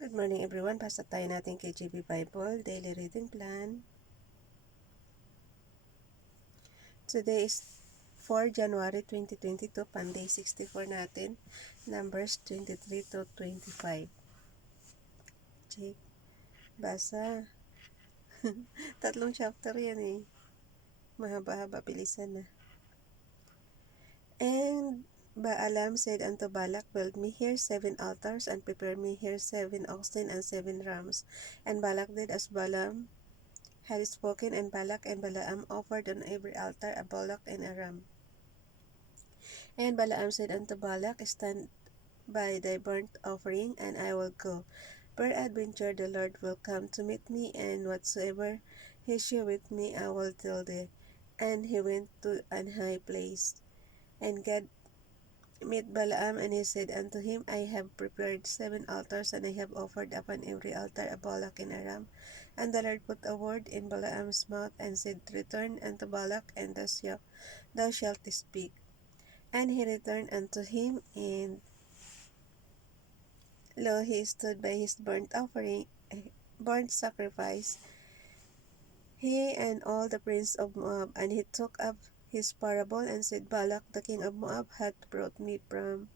Good morning everyone. Basa tayo natin KJV Bible Daily Reading Plan. Today is 4 January 2022, pan Day 64 natin. Numbers 23 to 25. Jake, basa. Tatlong chapter yan eh. Mahaba-haba, bilisan na. And Baalam said unto Balak, build me here 7 altars, and prepare me here 7 oxen and 7 rams. And Balak did as Balaam had spoken, and Balak and Balaam offered on every altar a bullock and a ram. And Balaam said unto Balak, stand by thy burnt offering, and I will go. Peradventure the Lord will come to meet me, and whatsoever he shall with me I will tell thee. And he went to an high place. And God met Balaam, and he said unto him, I have prepared 7 altars, and I have offered upon every altar a bullock and a ram. And the Lord put a word in Balaam's mouth, and said, return unto Balak, and thou shalt speak. And he returned unto him, and lo, he stood by his burnt sacrifice, he and all the prince of Moab. And he took up his parable, and said, Balak the king of Moab hath brought me from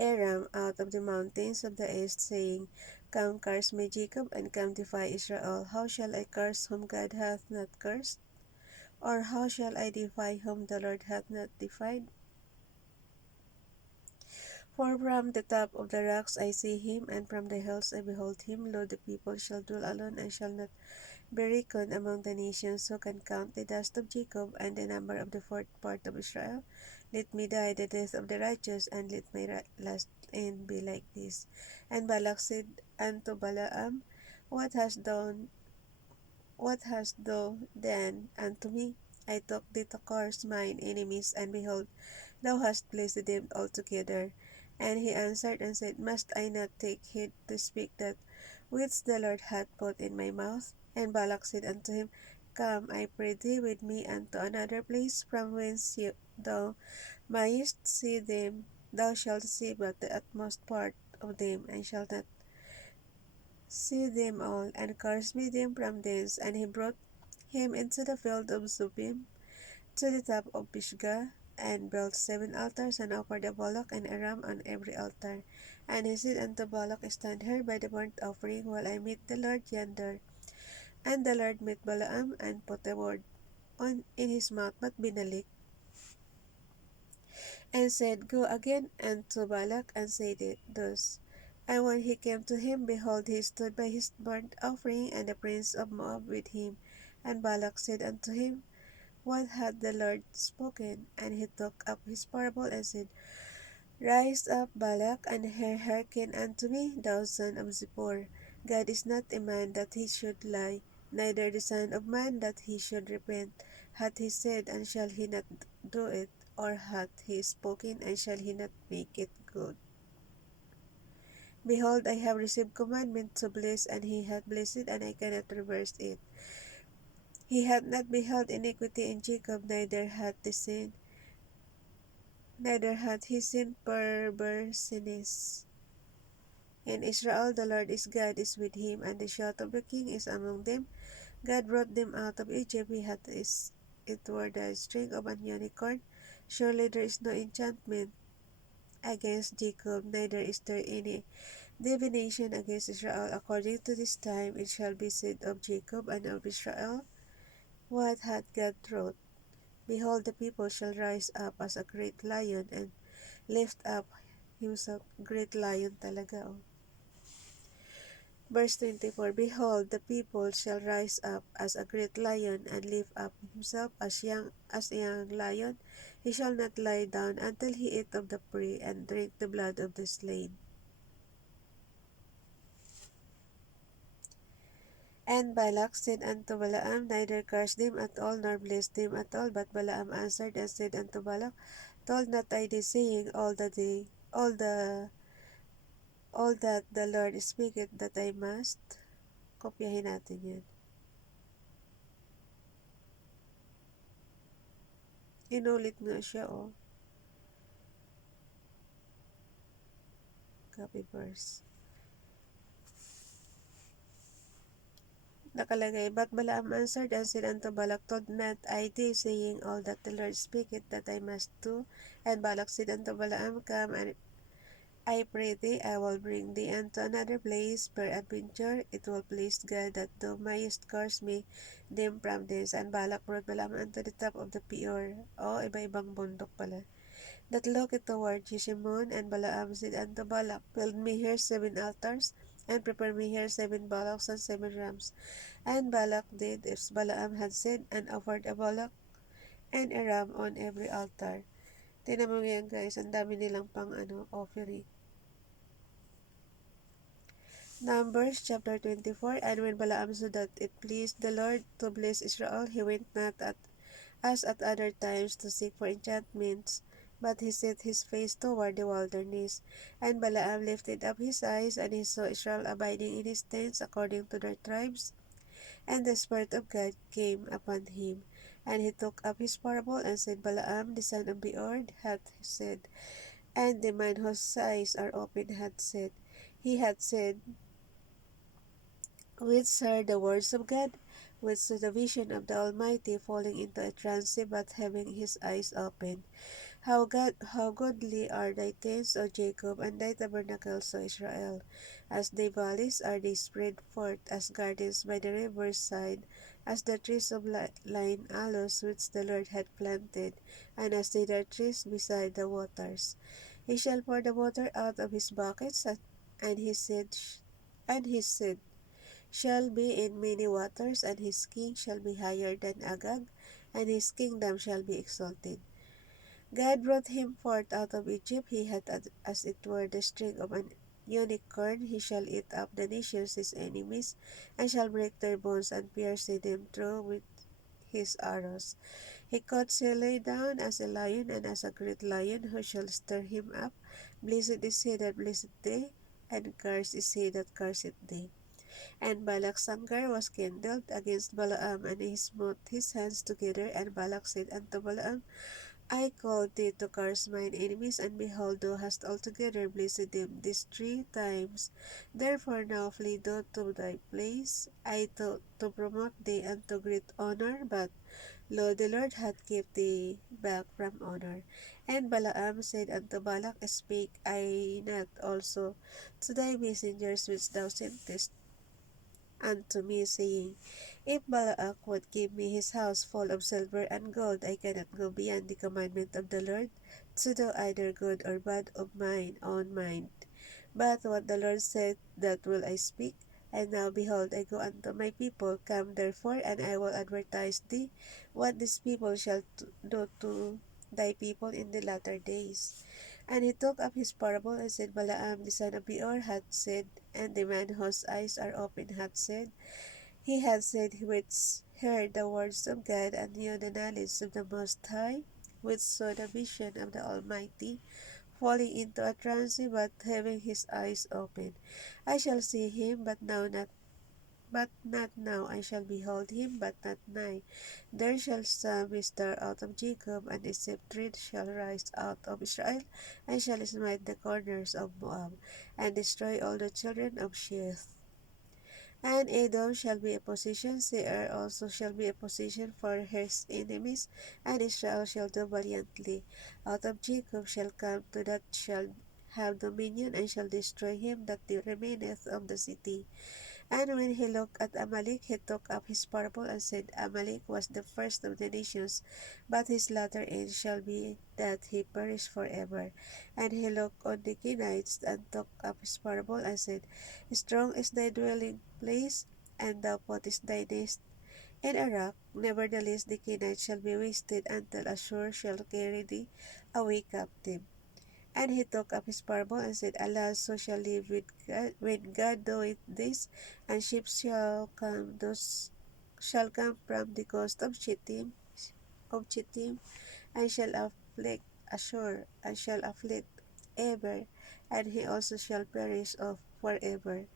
Aram out of the mountains of the east, saying, come, curse me, Jacob, and come, defy Israel. How shall I curse whom God hath not cursed? Or how shall I defy whom the Lord hath not defied? For from the top of the rocks I see him, and from the hills I behold him. Lo, the people shall dwell alone, and shall not be reckoned among the nations. Who can count the dust of Jacob, and the number of the fourth part of Israel? Let me die the death of the righteous, and let my last end be like this. And Balak said unto Balaam, What hast thou done unto me? I took thee to curse mine enemies, and behold, thou hast blessed them altogether. And he answered and said, must I not take heed to speak that which the Lord hath put in my mouth? And Balak said unto him, come, I pray thee, with me unto another place, from whence thou mayest see them. Thou shalt see but the utmost part of them, and shalt not see them all, and curse me them from thence. And he brought him into the field of Zubim, to the top of Pisgah, and built 7 altars, and offered a bullock and a ram on every altar. And he said unto Balak, stand here by the burnt offering, while I meet the Lord yonder. And the Lord met Balaam, and put a word in his mouth, but Binalik, and said, go again unto Balak, and say thus. And when he came to him, behold, he stood by his burnt offering, and the prince of Moab with him. And Balak said unto him, what hath the Lord spoken? And he took up his parable, and said, rise up, Balak, and hearken unto me, thou son of Zippor. God is not a man that he should lie, neither the son of man that he should repent. Hath he said, and shall he not do it? Or hath he spoken, and shall he not make it good? Behold, I have received commandment to bless, and he hath blessed, and I cannot reverse it. He hath not beheld iniquity in Jacob, neither hath he seen perverseness. In Israel the Lord is God is with him, and the shout of the king is among them. God brought them out of Egypt, he hath it were the string of an unicorn. Surely there is no enchantment against Jacob, neither is there any divination against Israel. According to this time it shall be said of Jacob and of Israel, what hath God wrought? Behold, the people shall rise up as a great lion, and lift up himself. Great lion talaga, oh. Verse 24, behold, the people shall rise up as a great lion, and lift up himself as a young lion. He shall not lie down until he eat of the prey, and drink the blood of the slain. And Balak said unto Balaam, neither curse them at all, nor bless them at all. But Balaam answered and said unto Balak, told not I thee, saying, all that the Lord speaketh that I must. Kopyahin natin yan. Inulit nga siya, oh. Copy verse. Nakalagay, but Balaam answered and said unto Balak, told not I thee, saying, all that the Lord speaketh that I must do? And Balak said unto Balaam, come, and I pray thee, I will bring thee unto another place, peradventure it will please God that thou mayest curse me them from thence. And Balak brought Balaam unto the top of the Peor, iba-ibang bundok pala, that looketh toward Jeshimon. And Balaam said unto Balak, build me here 7 altars, and prepare me here 7 bullocks and 7 rams. And Balak did as Balaam had said, and offered a bullock and a ram on every altar. Tingnan mo yan guys, ang dami nilang pang offering. Numbers chapter 24. And when Balaam saw that it pleased the Lord to bless Israel, he went not as at other times to seek for enchantments, but he set his face toward the wilderness. And Balaam lifted up his eyes, and he saw Israel abiding in his tents according to their tribes. And the Spirit of God came upon him. And he took up his parable, and said, Balaam the son of Beor hath said, and the man whose eyes are open hath said, he hath said, which heard the words of God, which saw the vision of the Almighty, falling into a trance, but having his eyes open. How goodly are thy tents, O Jacob, and thy tabernacles, O Israel. As the valleys are they spread forth, as gardens by the river's side, as the trees of line aloes which the Lord had planted, and as cedar trees beside the waters. He shall pour the water out of his buckets, and his seed shall be in many waters, and his king shall be higher than Agag, and his kingdom shall be exalted. God brought him forth out of Egypt. He had as it were the string of an unicorn. He shall eat up the nations his enemies, and shall break their bones and pierce them through with his arrows. He cuts Sele down as a lion, and as a great lion, who shall stir him up? Blessed is he that blesseth thee, and cursed is he that curseth thee. And Balak's anger was kindled against Balaam, and he smote his hands together. And Balak said unto Balaam, I called thee to curse mine enemies, and behold, thou hast altogether blessed them these 3 times. Therefore now flee thou to thy place, I to promote thee unto great honor, but lo, the Lord hath kept thee back from honor. And Balaam said unto Balak, Speak I not also to thy messengers which thou sentest unto me, saying, If Balak would give me his house full of silver and gold, I cannot go beyond the commandment of the Lord, to do either good or bad of mine own mind. But what the Lord said, that will I speak. And now, behold, I go unto my people. Come therefore, and I will advertise thee what these people shall do to thy people in the latter days. And he took up his parable, and said, Balaam the son of Beor hath said, and the man whose eyes are open hath said, he had said, which heard the words of God, and knew the knowledge of the Most High, which saw the vision of the Almighty, falling into a trance, but having his eyes open. I shall see him, but not now. I shall behold him, but not nigh. There shall some be stirred out of Jacob, and a scepter shall rise out of Israel, and shall smite the corners of Moab, and destroy all the children of Sheth. And Edom shall be a possession, Seir also shall be a possession for his enemies, and Israel shall do valiantly. Out of Jacob shall come to that shall have dominion, and shall destroy him that remaineth of the city. And when he looked at Amalek, he took up his parable, and said, Amalek was the first of the nations, but his latter end shall be that he perish forever. And he looked on the Kenites, and took up his parable, and said, Strong is thy dwelling place, and thou puttest thy nest in a rock. Nevertheless the Kenites shall be wasted, until Ashur shall carry thee away captive. And he took up his parable, and said, Alas, so shall live with God, when God doeth this, and ships shall come from the coast of Chittim, and shall afflict Ashur, and shall afflict Eber, and he also shall perish of forever.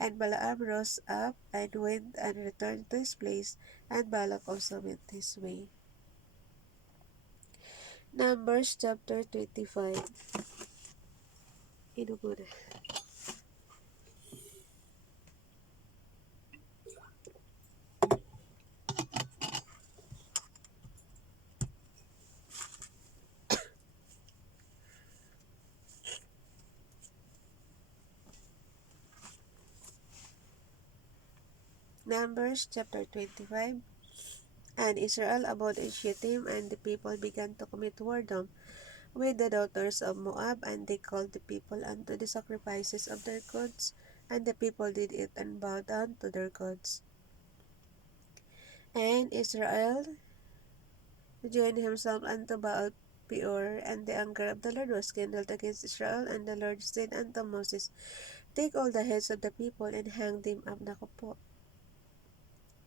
And Balaam rose up, and went, and returned to his place, and Balak also went his way. Numbers chapter 25. Numbers chapter 25. And Israel abode in Shittim, and the people began to commit whoredom with the daughters of Moab, and they called the people unto the sacrifices of their gods, and the people did it and bowed down to their gods. And Israel joined himself unto Baal Peor, and the anger of the Lord was kindled against Israel, and the Lord said unto Moses, Take all the heads of the people, and hang them up, nakupo,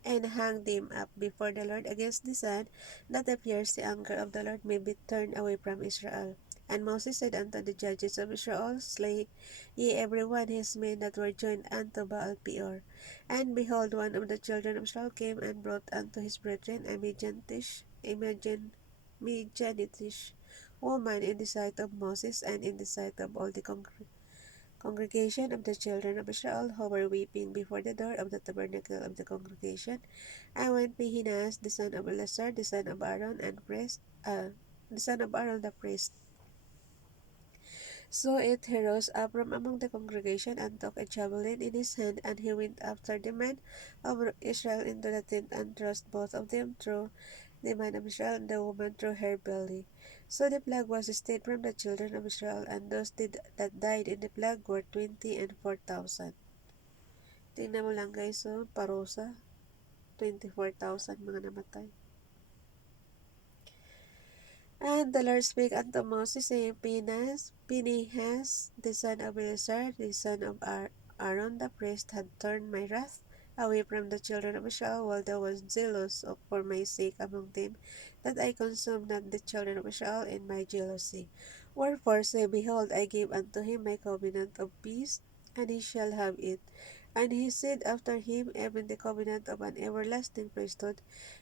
and hang them up before the Lord against the sun, that appears the anger of the Lord may be turned away from Israel. And Moses said unto the judges of Israel, Slay ye every one his men that were joined unto Baal Peor. And behold, one of the children of Israel came and brought unto his brethren a Midianitish woman in the sight of Moses and in the sight of all the congregation of the children of Israel, who were weeping before the door of the tabernacle of the congregation. And when Phinehas, the son of Eleazar, the son of Aaron, the son of Aaron the priest, saw it, he rose up from among the congregation and took a javelin in his hand, and he went after the men of Israel into the tent and thrust both of them through, the man of Israel and the woman through her belly. So the plague was stayed from the children of Israel, and those that died in the plague were 20,000 and 4,000. Tingnan mo lang guys, so, parusa, 24,000 mga namatay. And the Lord spake unto Moses, saying, Phinehas, the son of Eleazar, the son of Aaron the priest, had turned my wrath away from the children of Israel, while thou wast zealous for my sake among them, that I consumed not the children of Israel in my jealousy. Wherefore say, Behold, I give unto him my covenant of peace, and he shall have it. And he said after him, even the covenant of an everlasting priesthood,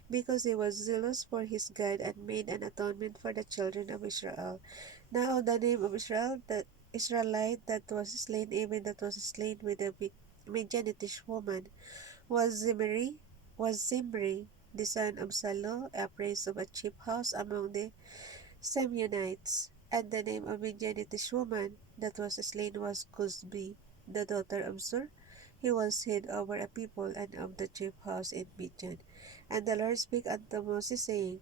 because he was zealous for his God, and made an atonement for the children of Israel. Now the name of Israel, the Israelite that was slain, even that was slain with the Midianitish woman, was Zimri, the son of Salo, a prince of a chief house among the Simeonites. And the name of Midianitish woman that was slain was Cusbi, the daughter of Zur. He was head over a people and of the chief house in Midian. And the Lord spake unto Moses, saying,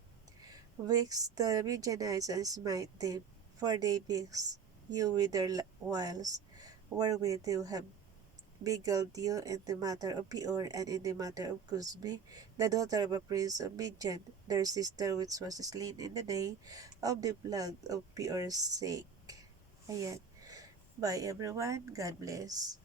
Vex the Midianites and smite them, for they vex you with their wiles, wherewith they have beguiled you in the matter of Peor, and in the matter of Cusbi, the daughter of a prince of Midian, their sister, which was slain in the day of the plague of Peor's sake. Ayan. Bye everyone. God bless.